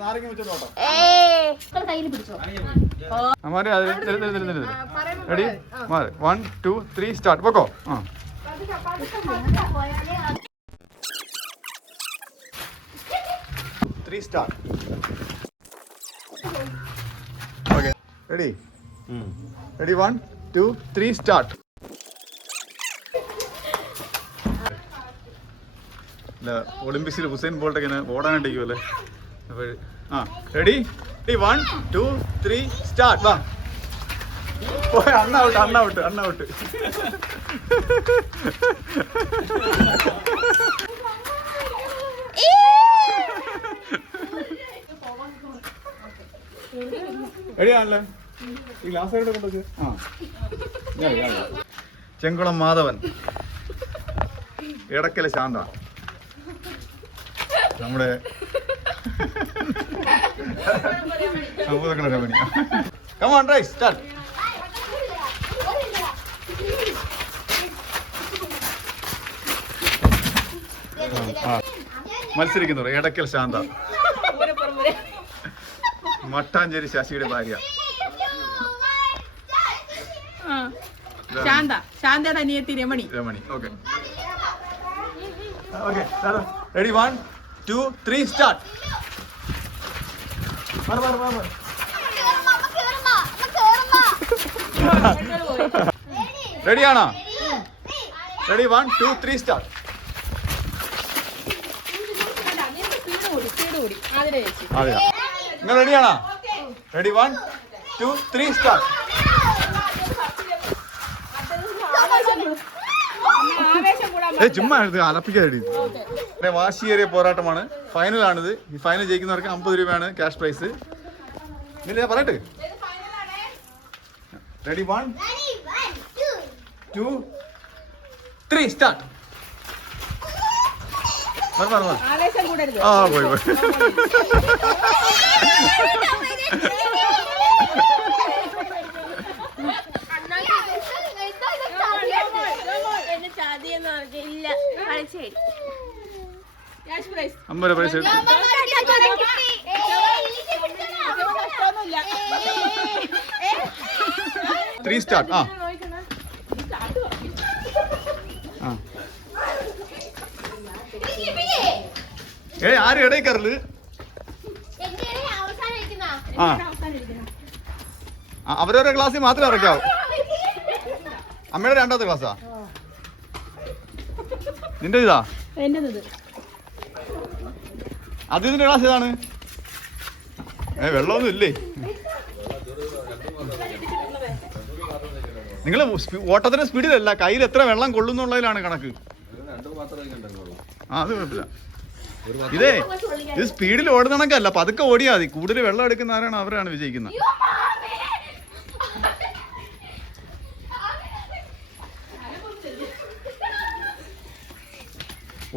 നാരങ്ങ വെച്ചോ നോട്ടോ കയ്യിൽ പിടിച്ചോ അമ്മാരെ റെഡി 1 2 3 സ്റ്റാർട്ട് പോക്കോ ആ 3 start okay ready ready 1 2 3 start അല്ല ഒളിമ്പിക്സിൽ ഹുസൈൻ ബോൾട്ട് ഇങ്ങനെ ഓടാനായിട്ടിരിക്കുമല്ലേ അപ്പോൾ ആ റെഡി 1 2 3 സ്റ്റാർട്ട് വാ പോയ അണ്ണൗട്ട് റെഡിയാണല്ലേ ഈ ഗ്ലാസ് ആയിട്ട് കൊണ്ടുവച്ച് ആ ചെങ്കുളം മാധവൻ എടക്കല ശാന്ത നമ്മുടെ Ramani Come on, try, start. മത്സരിക്കുന്നു എടക്കൽ ശാന്ത മട്ടാഞ്ചേരി ശശിയുടെ ഭാര്യ ശാന്തയുടെ അനിയത്തി രമണി ഓക്കെ റെഡി 1 2 3 സ്റ്റാർട്ട് റെഡിയാണോ റെഡി 1 2 3 സ്റ്റാർട്ട് അതെയാ നിങ്ങൾ റെഡിയാണോ റെഡി 1 2 3 സ്റ്റാർട്ട് ചുമ്മാ അലപ്പിക്കാതി വാശിയേറിയ പോരാട്ടമാണ് ഫൈനലാണിത് ഈ ഫൈനൽ ജയിക്കുന്നവർക്ക് 50 രൂപയാണ് ക്യാഷ് പ്രൈസ് ഇല്ല പറയട്ടെ റെഡി 1 2 3 സ്റ്റാർട്ട് ആ പോയി അമ്പത് പൈസ 3 സ്റ്റാർട്ട് ആ ആരും ഇടയിൽ കയറല് അവരവരുടെ ക്ലാസ്സിൽ മാത്രമേ ഇറക്കാവൂ അമ്മയുടെ രണ്ടാമത്തെ ക്ലാസ്സാ നിന്റെ ഇതാ അത് ഇതിന്റെ ക്ലാസ് ഏതാണ് വെള്ളമൊന്നും ഇല്ലേ നിങ്ങൾ ഓട്ടത്തിന്റെ സ്പീഡിലല്ല കയ്യിൽ എത്ര വെള്ളം കൊള്ളുന്നുള്ളതിലാണ് കണക്ക് ആ അത് കുഴപ്പമില്ല ഇതേ ഇത് സ്പീഡിൽ ഓടുന്ന കണക്കല്ല പതുക്കെ ഓടിയാൽ മതി കൂടുതൽ വെള്ളം എടുക്കുന്ന ആരാണ് അവരാണ് വിജയിക്കുന്നത്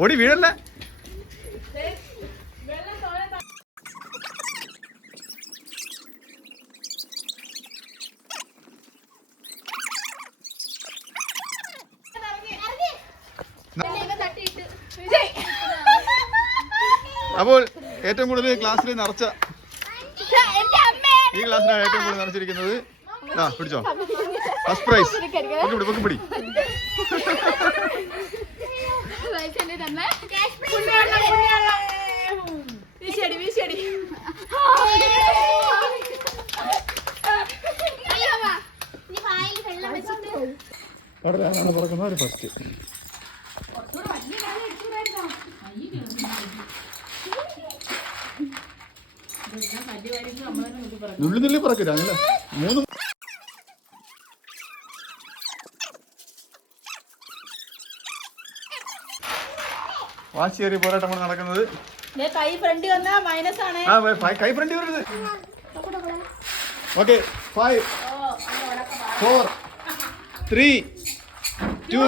ഓടി വീഴല്ലേ അപ്പോൾ ഏറ്റവും കൂടുതൽ ക്ലാസ്സിൽ നിറച്ച ഈ ക്ലാസ്സിലാണ് ഏറ്റവും കൂടുതൽ നിറച്ചിരിക്കുന്നത് ആ പിടിച്ചോ ഫസ്റ്റ് പ്രൈസ് പൊക്കിപ്പിടി കടലാണ് പറക്കുന്നവര് ഫസ്റ്റ് നുള്ളി പറക്കില്ല അങ്ങനെ 3 വാശിയേറിയ പോരാട്ടമാണ് നടക്കുന്നത് കൈ ഫ്രണ്ട് വന്നാ മൈനസ് ആണ് കൈ ഫ്രണ്ട് വരരുത് ഓക്കെ 5 4 3 2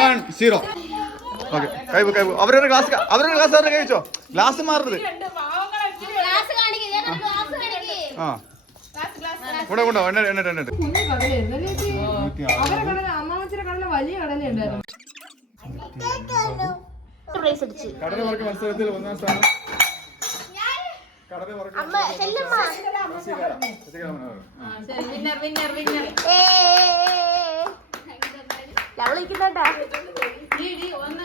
1 0 ഓക്കെ കൈ അവരുടെ ഗ്ലാസ് കഴിച്ചോ ഗ്ലാസ് മാറരുത് ആ കൊണ്ടോ എണ്ണിട്ട് കടലവർക്ക് മത്സരത്തിൽ 1ാം സ്ഥാനം അമ്മ ചെല്ലമ്മ ശരി വിന്നർ വിന്നർ വിന്നർ ലവളിക്കുന്നുണ്ടാ ഒന്ന്